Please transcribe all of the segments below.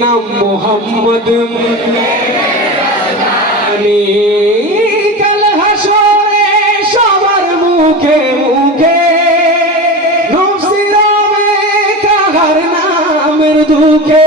নাম মোহাম্মদ। আমি কাল হাসরে সবার মুখে মুখে নফসিরামে কাহার নামের দুঃখে।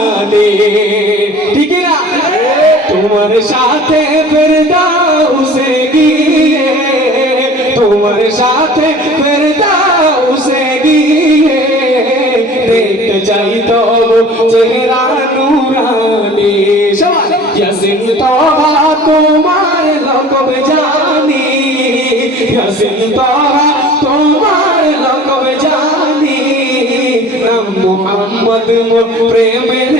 তোমার সাথে ফের দাও সে গিয়ে তোমার সাথে ফের দাও সে গিয়ে দেখতে চাই তবু চেহারা নুরানি সবাই ইয়াসিন তোহা তোমার লকব জানি ইয়াসিন তোহা তোমার লকব জানি নাম মোহাম্মদ মোর প্রেমের